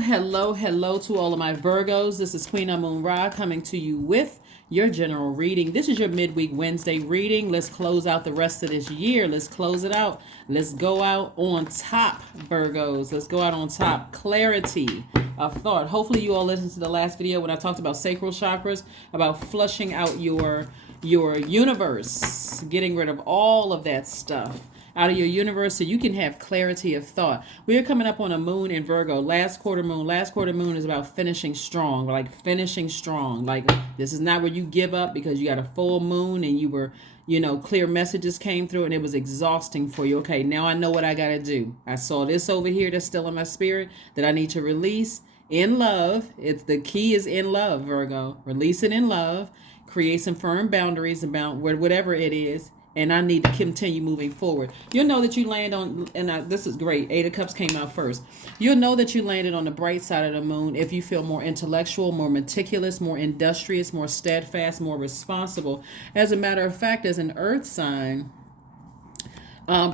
Hello to all of my Virgos. This is Queen Amun Ra coming to you with your general reading. This is your midweek Wednesday reading. Let's close out the rest of this year. Let's close it out. Let's go out on top, Virgos. Let's go out on top. Clarity of thought. Hopefully you all listened to the last video when I talked about sacral chakras, about flushing out your universe, getting rid of all of that stuff out of your universe so you can have clarity of thought. We are coming up on a moon in Virgo, last quarter moon. Last quarter moon is about finishing strong, like finishing strong. Like this is not where you give up because you got a full moon and you were, clear messages came through and it was exhausting for you. Okay, now I know what I got to do. I saw this over here that's still in my spirit that I need to release in love. It's the key is in love, Virgo. Release it in love. Create some firm boundaries about whatever it is. And I need to continue moving forward. You'll know that you land on, and this is great, Eight of Cups came out first. You'll know that you landed on the bright side of the moon if you feel more intellectual, more meticulous, more industrious, more steadfast, more responsible. As a matter of fact, as an earth sign,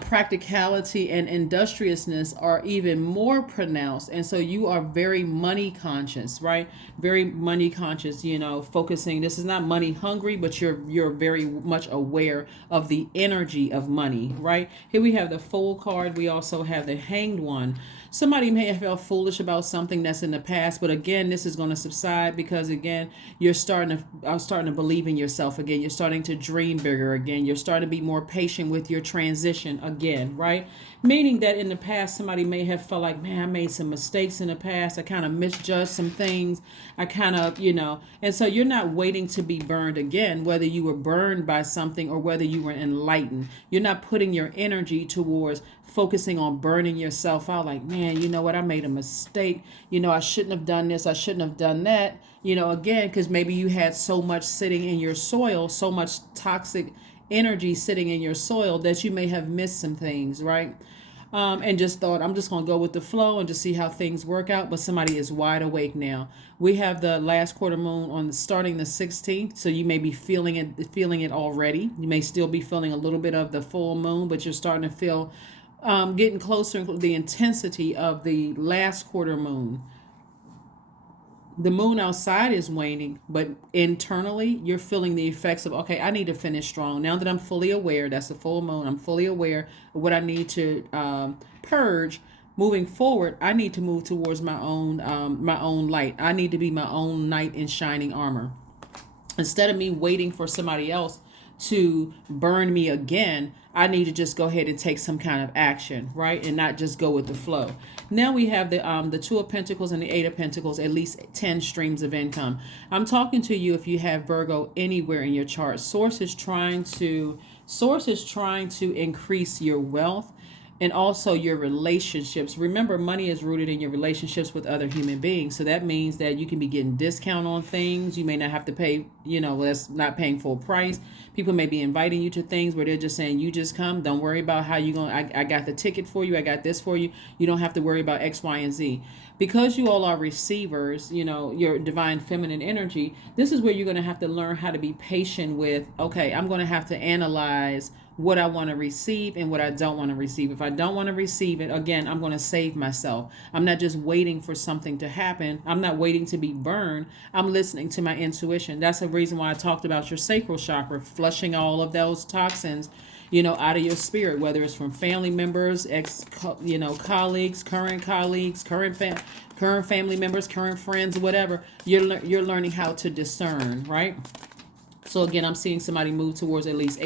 practicality and industriousness are even more pronounced, and so you are very money conscious, right? Very money conscious, focusing. This is not money hungry, but you're very much aware of the energy of money, right? Here we have the Fool card. We also have the Hanged One. Somebody may have felt foolish about something that's in the past, but again, this is going to subside because again, you're starting to believe in yourself again. You're starting to dream bigger again. You're starting to be more patient with your transition again, right? Meaning that in the past, somebody may have felt like, man, I made some mistakes in the past. I kind of misjudged some things. I kind of, and so you're not waiting to be burned again, whether you were burned by something or whether you were enlightened. You're not putting your energy towards focusing on burning yourself out like, man, you know what, I made a mistake. I shouldn't have done this. I shouldn't have done that. Again, because maybe you had so much sitting in your soil, so much toxic energy sitting in your soil that you may have missed some things, right? And just thought, I'm just going to go with the flow and just see how things work out. But somebody is wide awake now. We have the last quarter moon on starting the 16th. So you may be feeling it already. You may still be feeling a little bit of the full moon, but you're starting to feel getting closer to the intensity of the last quarter moon. The moon outside is waning, but internally you're feeling the effects of, okay, I need to finish strong. Now that I'm fully aware, that's the full moon, I'm fully aware of what I need to purge. Moving forward, I need to move towards my own light. I need to be my own knight in shining armor. Instead of me waiting for somebody else to burn me again, I need to just go ahead and take some kind of action, right? And not just go with the flow. Now we have the Two of Pentacles and the Eight of Pentacles, at least 10 streams of income. I'm talking to you if you have Virgo anywhere in your chart. Source is trying to increase your wealth and also your relationships. Remember, money is rooted in your relationships with other human beings. So that means that you can be getting discount on things. You may not have to pay, that's not paying full price. People may be inviting you to things where they're just saying, you just come. Don't worry about how you're going. I got the ticket for you. I got this for you. You don't have to worry about X, Y, and Z. Because you all are receivers, your divine feminine energy, this is where you're going to have to learn how to be patient with, okay, I'm going to have to analyze what I want to receive and what I don't want to receive. If I don't want to receive it, again, I'm going to save myself. I'm not just waiting for something to happen. I'm not waiting to be burned. I'm listening to my intuition. That's the reason why I talked about your sacral chakra, flushing all of those toxins, out of your spirit, whether it's from family members, colleagues, current family members, current friends, whatever. You're learning how to discern, right? So again, I'm seeing somebody move towards at least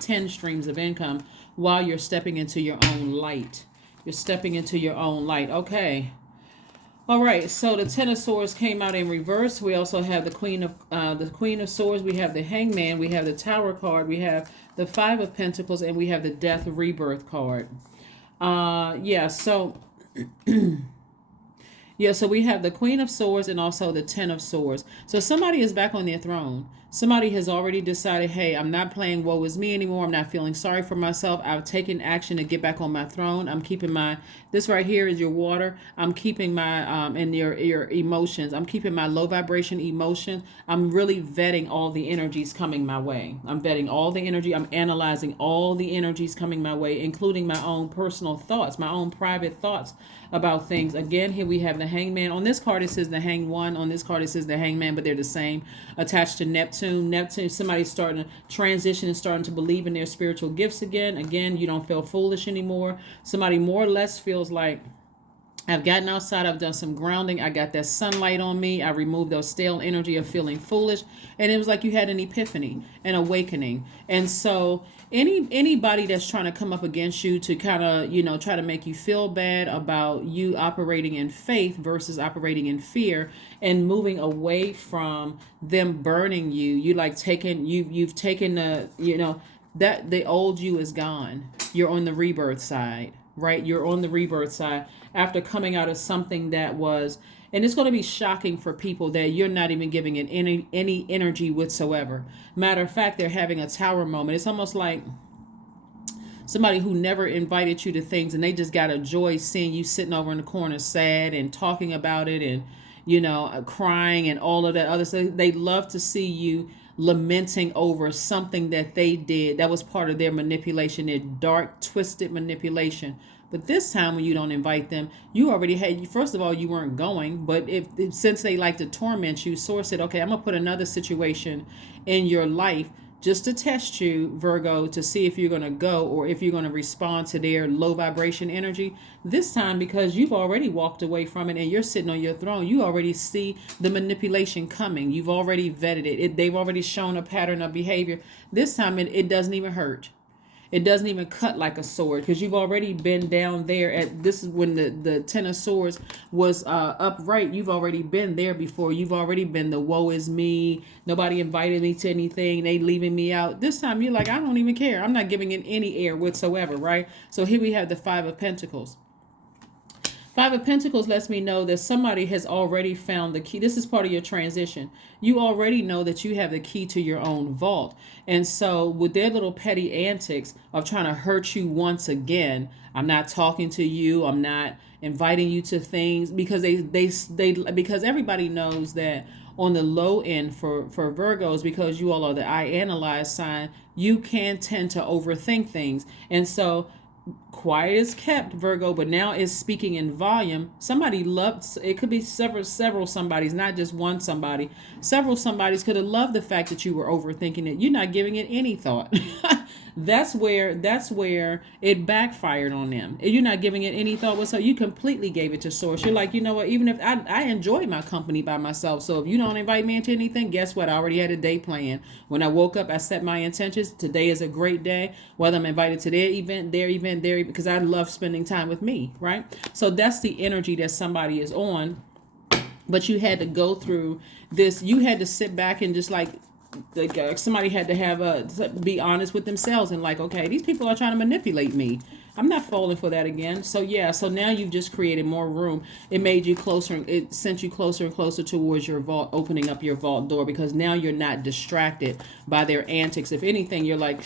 10 streams of income while you're stepping into your own light. You're stepping into your own light. Okay. All right. So the Ten of Swords came out in reverse. We also have the Queen of Swords. We have the Hangman. We have the Tower card. We have the Five of Pentacles, and we have the Death Rebirth card. So we have the Queen of Swords and also the Ten of Swords. So somebody is back on their throne. Somebody has already decided, hey, I'm not playing woe is me anymore. I'm not feeling sorry for myself. I've taken action to get back on my throne. I'm keeping this right here is your water. I'm keeping my, and your emotions. I'm keeping my low vibration emotion. I'm really vetting all the energies coming my way. I'm vetting all the energy. I'm analyzing all the energies coming my way, including my own personal thoughts, my own private thoughts about things. Again, here we have the Hangman. On this card, it says the Hanged One. On this card, it says the Hangman, but they're the same. Attached to Neptune. Neptune, somebody's starting to transition and starting to believe in their spiritual gifts again. Again, you don't feel foolish anymore. Somebody more or less feels like, I've gotten outside, I've done some grounding, I got that sunlight on me, I removed those stale energy of feeling foolish, and it was like you had an epiphany, an awakening. And so anybody that's trying to come up against you to kind of, try to make you feel bad about you operating in faith versus operating in fear and moving away from them burning you, you've taken that the old you is gone. You're on the rebirth side. Right? You're on the rebirth side after coming out of something that was, and it's going to be shocking for people that you're not even giving it any energy whatsoever. Matter of fact, they're having a tower moment. It's almost like somebody who never invited you to things and they just got a joy seeing you sitting over in the corner sad and talking about it and, crying and all of that other stuff. They love to see you lamenting over something that they did that was part of their manipulation, their dark, twisted manipulation. But this time when you don't invite them, you already had, first of all, you weren't going, but if since they like to torment you, Source said, okay, I'm going to put another situation in your life just to test you, Virgo, to see if you're going to go or if you're going to respond to their low vibration energy. This time, because you've already walked away from it and you're sitting on your throne, you already see the manipulation coming. You've already vetted it. They've already shown a pattern of behavior. This time, it doesn't even hurt. It doesn't even cut like a sword because you've already been down there at, this is when the Ten of Swords was upright. You've already been there before. You've already been the woe is me. Nobody invited me to anything. They leaving me out. This time you're like, I don't even care. I'm not giving it any air whatsoever, right? So here we have the Five of Pentacles. Five of Pentacles lets me know that somebody has already found the key. This is part of your transition. You already know that you have the key to your own vault. And so with their little petty antics of trying to hurt you once again, I'm not talking to you. I'm not inviting you to things because because everybody knows that on the low end for Virgos, because you all are the I analyze sign, you can tend to overthink things. And so quiet is kept, Virgo, but now it's speaking in volume. Somebody loved, it could be several somebodies, not just one somebody. Several somebodies could have loved the fact that you were overthinking it. You're not giving it any thought. That's where it backfired on them. You're not giving it any thought whatsoever. You completely gave it to Source. You're like, you know what, even if I enjoy my company by myself, so if you don't invite me into anything, guess what? I already had a day planned. When I woke up, I set my intentions. Today is a great day, whether I'm invited to their event, because I love spending time with me, right? So that's the energy that somebody is on. But you had to go through this. You had to sit back and just like somebody had to have be honest with themselves and like, okay, these people are trying to manipulate me. I'm not falling for that again. So yeah, so now you've just created more room. It made you closer. It sent you closer and closer towards your vault, opening up your vault door, because now you're not distracted by their antics. If anything, you're like,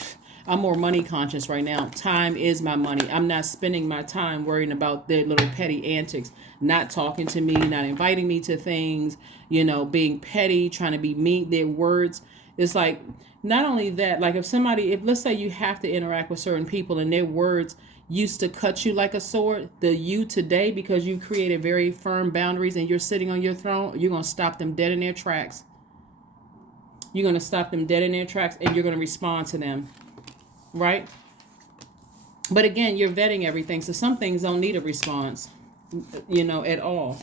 I'm more money conscious right now. Time is my money. I'm not spending my time worrying about their little petty antics, not talking to me, not inviting me to things, being petty, trying to be mean. Their words. It's like, not only that, like if let's say you have to interact with certain people and their words used to cut you like a sword, the you today, because you created very firm boundaries and you're sitting on your throne, you're going to stop them dead in their tracks. You're going to stop them dead in their tracks and you're going to respond to them. Right? But again, you're vetting everything. So some things don't need a response, at all.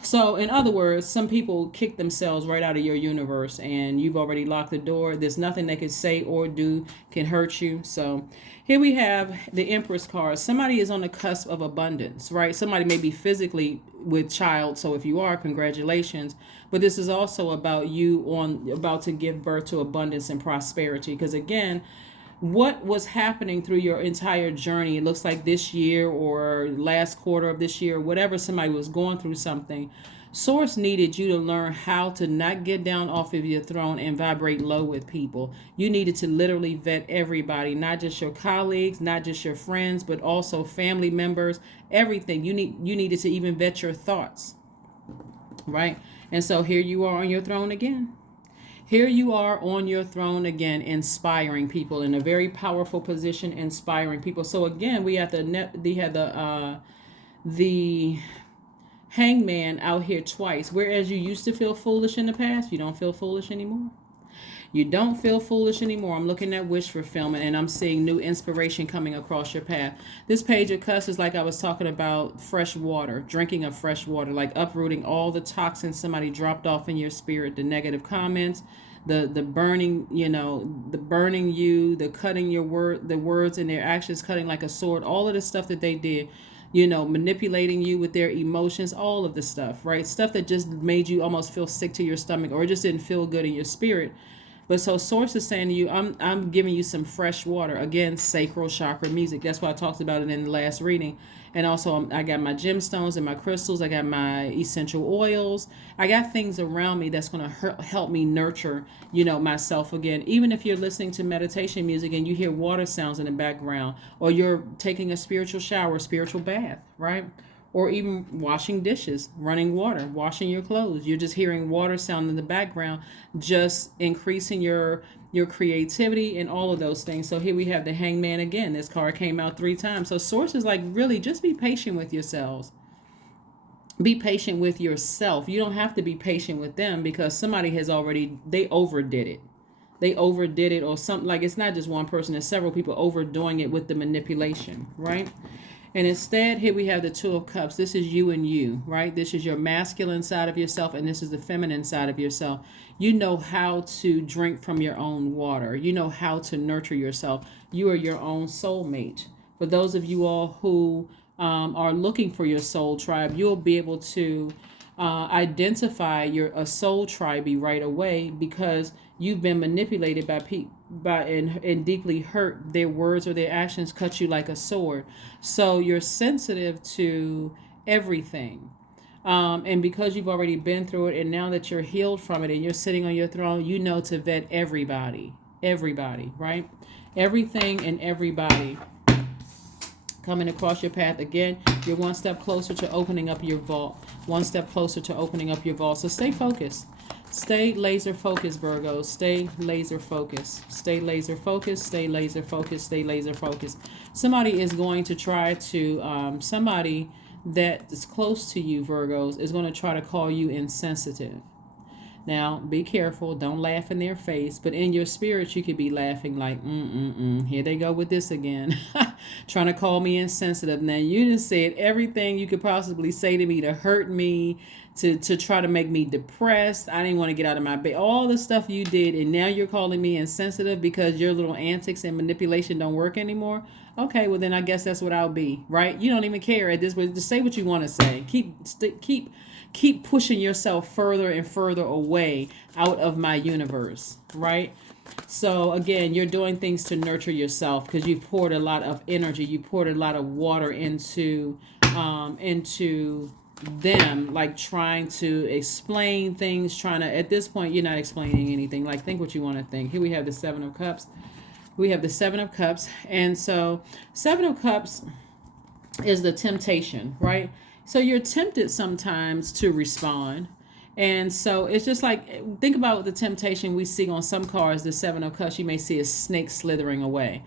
So in other words, some people kick themselves right out of your universe and you've already locked the door. There's nothing they can say or do can hurt you. So here we have the Empress card. Somebody is on the cusp of abundance, right? Somebody may be physically with child. So if you are, congratulations. But this is also about you about to give birth to abundance and prosperity. Because again, what was happening through your entire journey, it looks like this year or last quarter of this year, whatever, somebody was going through something. Source needed you to learn how to not get down off of your throne and vibrate low with people. You needed to literally vet everybody, not just your colleagues, not just your friends, but also family members, everything. You needed to even vet your thoughts, right? And so here you are on your throne again. Here you are on your throne again, inspiring people in a very powerful position, inspiring people. So again, we have the the hangman out here twice. Whereas you used to feel foolish in the past, you don't feel foolish anymore. You don't feel foolish anymore. I'm looking at wish fulfillment and I'm seeing new inspiration coming across your path. This page of cups is like I was talking about fresh water, drinking of fresh water, like uprooting all the toxins somebody dropped off in your spirit, the negative comments, the burning, the burning you, the cutting the words and their actions, cutting like a sword, all of the stuff that they did, manipulating you with their emotions, all of the stuff, right? Stuff that just made you almost feel sick to your stomach or just didn't feel good in your spirit. But so Source is saying to you, I'm giving you some fresh water. Again, sacral chakra music. That's why I talked about it in the last reading. And also I got my gemstones and my crystals. I got my essential oils. I got things around me that's going to help me nurture, myself again. Even if you're listening to meditation music and you hear water sounds in the background, or you're taking a spiritual shower, spiritual bath, right? Or even washing dishes, running water, washing your clothes. You're just hearing water sound in the background, just increasing your creativity and all of those things. So here we have the hangman again. This card came out 3 times. So Source is like, really, just be patient with yourselves. Be patient with yourself. You don't have to be patient with them because somebody they overdid it. They overdid it or something. Like, it's not just one person, there's several people overdoing it with the manipulation, right? And instead, here we have the Two of Cups. This is you and you, right? This is your masculine side of yourself, and this is the feminine side of yourself. You know how to drink from your own water. You know how to nurture yourself. You are your own soulmate. For those of you all who are looking for your soul tribe, you'll be able to identify a soul tribe right away because you've been manipulated by people and deeply hurt. Their words or their actions cut you like a sword. So you're sensitive to everything. And because you've already been through it and now that you're healed from it and you're sitting on your throne, you know to vet everybody, right? Everything and everybody coming across your path. Again, you're one step closer to opening up your vault. One step closer to opening up your vault. So stay focused. Stay laser focused, Virgo. Stay laser focused. Stay laser focused. Stay laser focused. Stay laser focused. Somebody is going to try to, somebody that is close to you, Virgos, is going to try to call you insensitive. Now, be careful. Don't laugh in their face. But in your spirit, you could be laughing like, here they go with this again. Trying to call me insensitive. Now, you just said everything you could possibly say to me to hurt me, to try to make me depressed. I didn't want to get out of my bed. All the stuff you did, and now you're calling me insensitive because your little antics and manipulation don't work anymore. Okay, well then I guess that's what I'll be, right? You don't even care at this point. Just say what you want to say. Keep pushing yourself further and further away out of my universe, right? So again, you're doing things to nurture yourself because you poured a lot of energy. You poured a lot of water into them, like trying to explain things, at this point, you're not explaining anything. Like, think what you want to think. Here we have the Seven of Cups. We have the Seven of Cups. And so Seven of Cups is the temptation, right? So you're tempted sometimes to respond. And so it's just like, think about the temptation we see on some cards, the Seven of Cups, you may see a snake slithering away.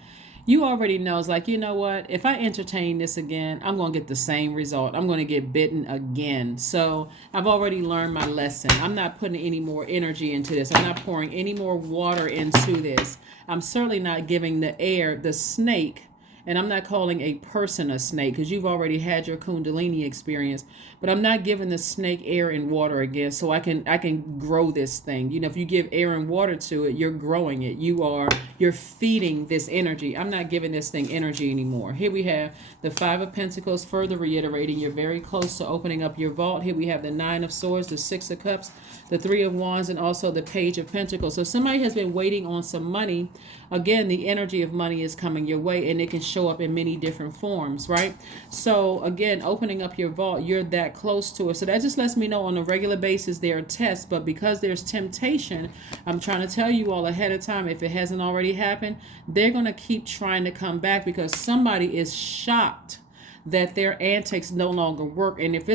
You already know, it's like, you know what? If I entertain this again, I'm going to get the same result. I'm going to get bitten again. So I've already learned my lesson. I'm not putting any more energy into this. I'm not pouring any more water into this. I'm certainly not giving the snake, and I'm not calling a person a snake because you've already had your Kundalini experience, but I'm not giving the snake air and water again so I can grow this thing. If you give air and water to it, you're growing it. You're feeding this energy. I'm not giving this thing energy anymore. Here we have the Five of Pentacles, further reiterating you're very close to opening up your vault. Here we have the Nine of Swords, the Six of Cups, the Three of Wands, and also the Page of Pentacles. So somebody has been waiting on some money. Again, the energy of money is coming your way, and it can show up in many different forms, right? So again, opening up your vault, you're that close to it. So that just lets me know on a regular basis there are tests, but because there's temptation, I'm trying to tell you all ahead of time, if it hasn't already happened, they're going to keep trying to come back because somebody is shocked that their antics no longer work. And if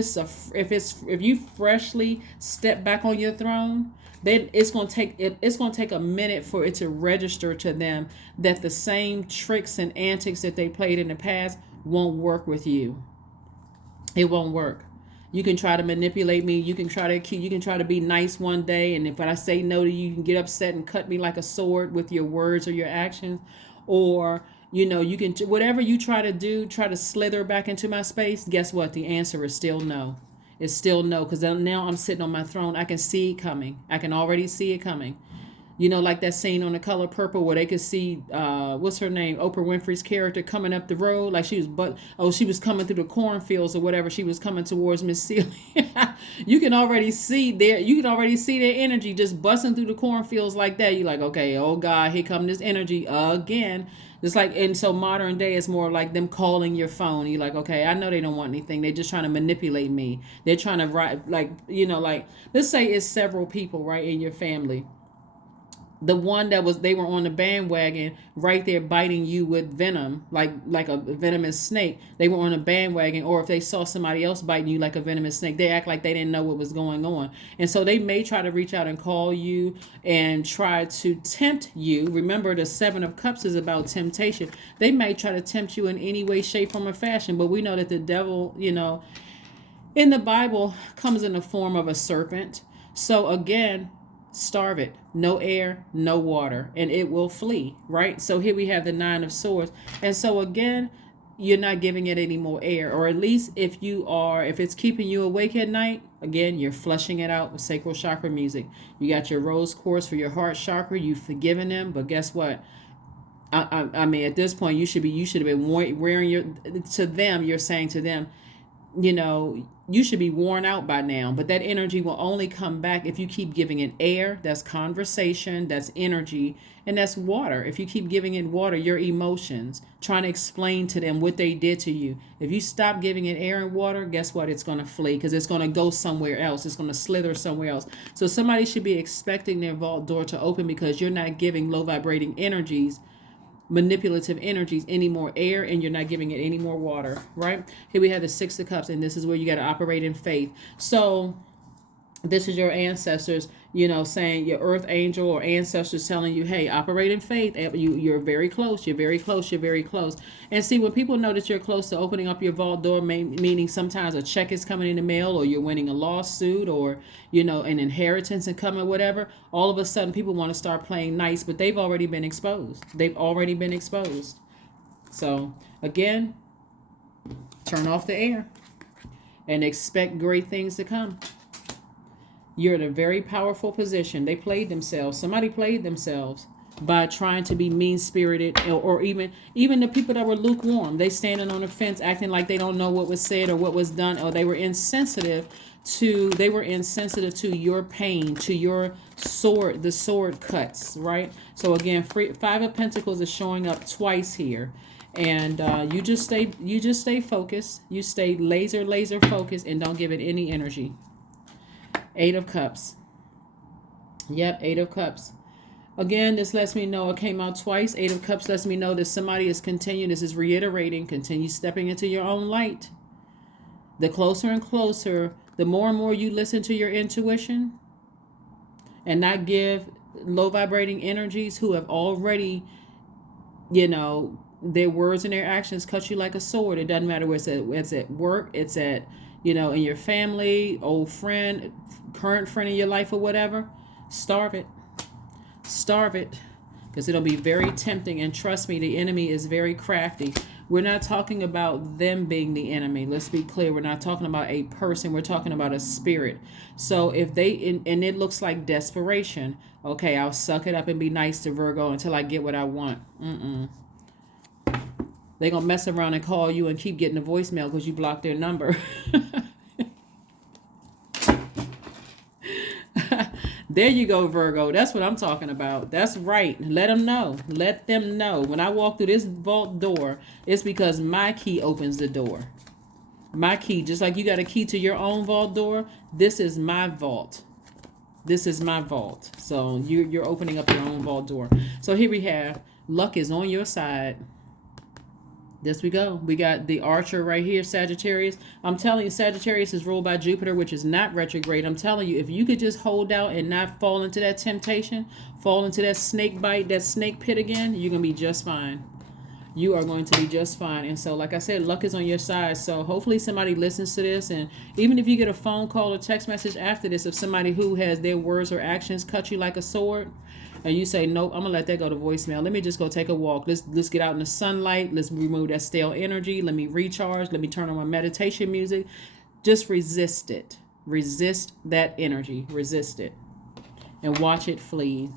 you freshly step back on your throne, then it's going to take a minute for it to register to them that the same tricks and antics that they played in the past won't work with you. It won't work. You can try to manipulate me. You can try to be nice one day, and if I say no to you, you can get upset and cut me like a sword with your words or your actions, or you can whatever you try to do, try to slither back into my space. Guess what? The answer is still no. It's still no, because now I'm sitting on my throne. I can see it coming. I can already see it coming. Like that scene on The Color Purple where they could see what's her name, Oprah Winfrey's character coming up the road, like she was coming through the cornfields or whatever. She was coming towards Miss Celia. You can already see their energy just busting through the cornfields like that. You're like, okay, oh God, here come this energy again. Just like, and so modern day is more like them calling your phone. You're like, okay, I know they don't want anything. They're just trying to manipulate me. They're trying to write, like let's say it's several people right in your family. The one they were on the bandwagon right there biting you with venom, like a venomous snake. They were on a bandwagon, or if they saw somebody else biting you like a venomous snake, they act like they didn't know what was going on. And so they may try to reach out and call you and try to tempt you. Remember, the Seven of Cups is about temptation. They may try to tempt you in any way, shape, form, or fashion, but we know that the devil, in the Bible comes in the form of a serpent. So again, starve it. No air, no water, and it will flee, right? So here we have the Nine of Swords. And so again, you're not giving it any more air, or at least if it's keeping you awake at night, again, you're flushing it out with sacral chakra music. You got your rose quartz for your heart chakra. You've forgiven them, but guess what? I mean, at this point, you should have been wearing to them. You're saying to them, you should be worn out by now, but that energy will only come back if you keep giving it air. That's conversation, that's energy, and that's water. If you keep giving it water, your emotions, trying to explain to them what they did to you. If you stop giving it air and water, guess what? It's going to flee, because it's going to go somewhere else. It's going to slither somewhere else. So somebody should be expecting their vault door to open, because you're not giving low vibrating energies, manipulative energies, any more air, and you're not giving it any more water, right? Here we have the Six of Cups, and this is where you got to operate in faith. So this is your ancestors, saying, your earth angel or ancestors telling you, hey, operate in faith. You're very close. You're very close. You're very close. And see, when people know that you're close to opening up your vault door, meaning sometimes a check is coming in the mail, or you're winning a lawsuit, or, an inheritance and coming, whatever, all of a sudden people want to start playing nice, but they've already been exposed. So again, turn off the air and expect great things to come. You're in a very powerful position. They played themselves. Somebody played themselves by trying to be mean-spirited, or even the people that were lukewarm. They standing on the fence acting like they don't know what was said or what was done, or they were insensitive to your pain, to your sword, the sword cuts, right? So again, Five of Pentacles is showing up twice here. And you just stay focused. You stay laser focused, and don't give it any energy. Eight of Cups. Yep, Eight of Cups. Again, this lets me know, it came out twice. Eight of Cups lets me know that somebody is continuing. This is reiterating. Continue stepping into your own light. The closer and closer, the more and more you listen to your intuition and not give low vibrating energies who have already, their words and their actions cut you like a sword. It doesn't matter where it's at work, it's at, in your family, old friend, current friend in your life, or whatever. Starve it, because it'll be very tempting. And trust me, the enemy is very crafty. We're not talking about them being the enemy. Let's be clear. We're not talking about a person. We're talking about a spirit. So if and it looks like desperation. Okay, I'll suck it up and be nice to Virgo until I get what I want. They're going to mess around and call you and keep getting a voicemail because you blocked their number. There you go, Virgo. That's what I'm talking about. That's right. Let them know. Let them know. When I walk through this vault door, it's because my key opens the door. My key, just like you got a key to your own vault door, this is my vault. This is my vault. So you're opening up your own vault door. So here we have, luck is on your side. This we go. We got the Archer right here, Sagittarius. I'm telling you, Sagittarius is ruled by Jupiter, which is not retrograde. I'm telling you, if you could just hold out and not fall into that temptation, fall into that snake bite, that snake pit again, you're going to be just fine. You are going to be just fine. And so, like I said, luck is on your side. So hopefully somebody listens to this. And even if you get a phone call or text message after this of somebody who has their words or actions cut you like a sword, and you say, nope, I'm gonna let that go to voicemail. Let me just go take a walk. Let's get out in the sunlight. Let's remove that stale energy. Let me recharge. Let me turn on my meditation music. Just resist it. Resist that energy. Resist it. And watch it flee.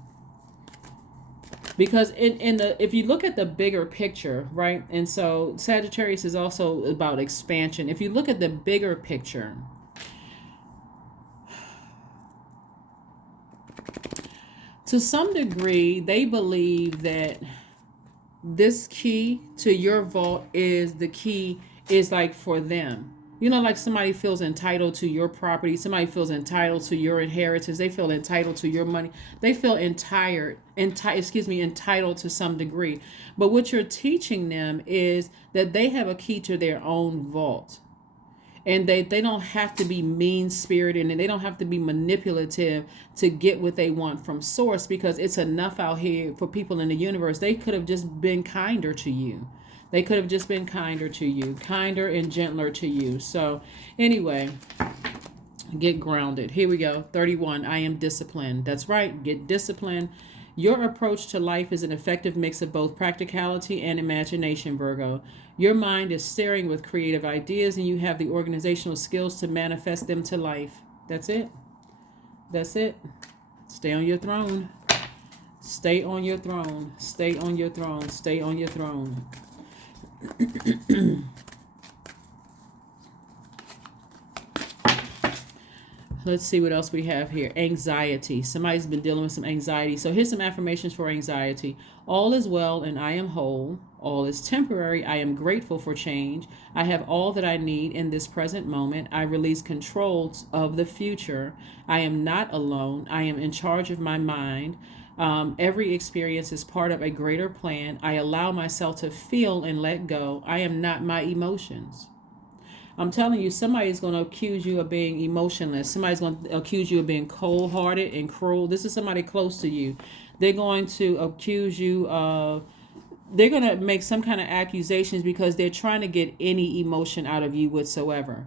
Because if you look at the bigger picture, right? And so Sagittarius is also about expansion. If you look at the bigger picture, to some degree, they believe that this key to your vault is the key is like for them. You know, like somebody feels entitled to your property. Somebody feels entitled to your inheritance. They feel entitled to your money. They feel entitled to some degree. But what you're teaching them is that they have a key to their own vault. And they don't have to be mean-spirited and they don't have to be manipulative to get what they want from source, because it's enough out here for people in the universe. They could have just been kinder to you. They could have just been kinder to you, kinder and gentler to you. So anyway, get grounded. Here we go. 31. I am disciplined. That's right. Get disciplined. Your approach to life is an effective mix of both practicality and imagination, Virgo. Your mind is staring with creative ideas and you have the organizational skills to manifest them to life. That's it. That's it. Stay on your throne. Stay on your throne. Stay on your throne. Stay on your throne. Let's see what else we have here. Anxiety. Somebody's been dealing with some anxiety. So here's some affirmations for anxiety. All is well and I am whole. All is temporary. I am grateful for change. I have all that I need in this present moment. I release control of the future. I am not alone. I am in charge of my mind. Every experience is part of a greater plan. I allow myself to feel and let go. I am not my emotions. I'm telling you, somebody's going to accuse you of being emotionless. Somebody's going to accuse you of being cold-hearted and cruel. This is somebody close to you. They're going to accuse you of, they're going to make some kind of accusations because they're trying to get any emotion out of you whatsoever.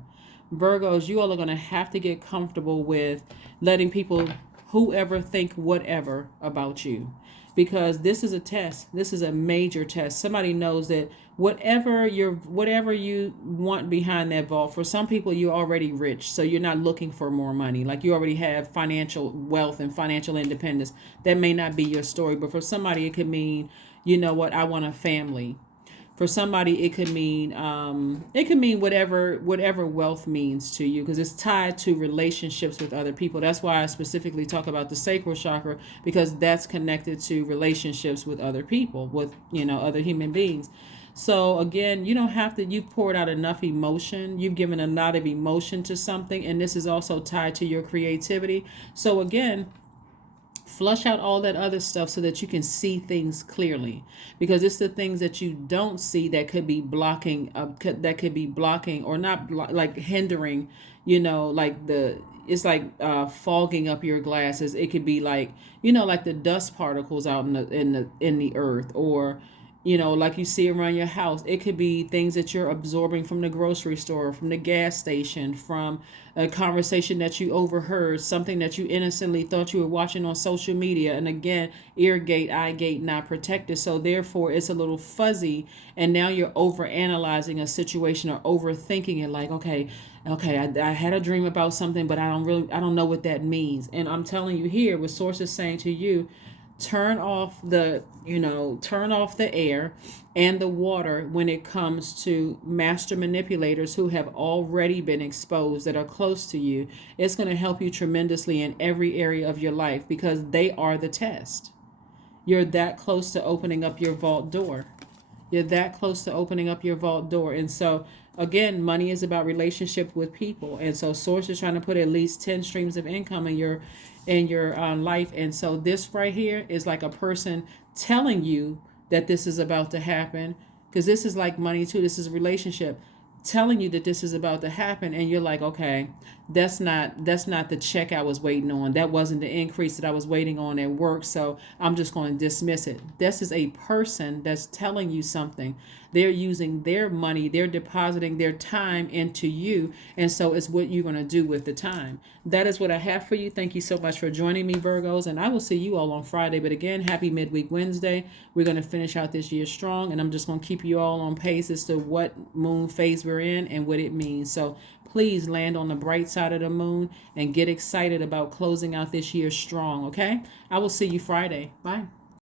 Virgos, you all are going to have to get comfortable with letting people, whoever, think whatever about you. Because this is a test. This is a major test. Somebody knows that whatever you want behind that vault, for some people you're already rich, so you're not looking for more money. Like you already have financial wealth and financial independence. That may not be your story, but for somebody it could mean, you know what, I want a family. For somebody, it could mean whatever wealth means to you, because it's tied to relationships with other people. That's why I specifically talk about the sacral chakra, because that's connected to relationships with other people, with other human beings. So again, you don't have to. You've poured out enough emotion. You've given a lot of emotion to something, and this is also tied to your creativity. So again, flush out all that other stuff so that you can see things clearly, because it's the things that you don't see that could be blocking or not like hindering, it's like fogging up your glasses. It could be like, like the dust particles out in the earth, or like you see around your house. It could be things that you're absorbing from the grocery store, from the gas station, from a conversation that you overheard, something that you innocently thought you were watching on social media. And again, ear gate, eye gate, not protected. So therefore it's a little fuzzy. And now you're overanalyzing a situation or overthinking it, like, okay, I had a dream about something, but I don't know what that means. And I'm telling you here, with sources saying to you, turn off the air and the water when it comes to master manipulators who have already been exposed, that are close to you. It's going to help you tremendously in every area of your life, because they are the test. You're that close to opening up your vault door. You're that close to opening up your vault door. And so again, money is about relationship with people. And so source is trying to put at least 10 streams of income in your life. And so this right here is like a person telling you that this is about to happen, because this is like money too. This is a relationship, telling you that this is about to happen, and you're like, okay, that's not the check I was waiting on. That wasn't the increase that I was waiting on at work, so I'm just going to dismiss it. This is a person that's telling you something. They're using their money, they're depositing their time into you, and so it's what you're going to do with the time. That is what I have for you. Thank you so much for joining me, Virgos, and I will see you all on Friday. But again, happy midweek Wednesday. We're going to finish out this year strong, and I'm just going to keep you all on pace as to what moon phase we're in and what it means. So please land on the bright side of the moon and get excited about closing out this year strong, okay? I will see you Friday. Bye.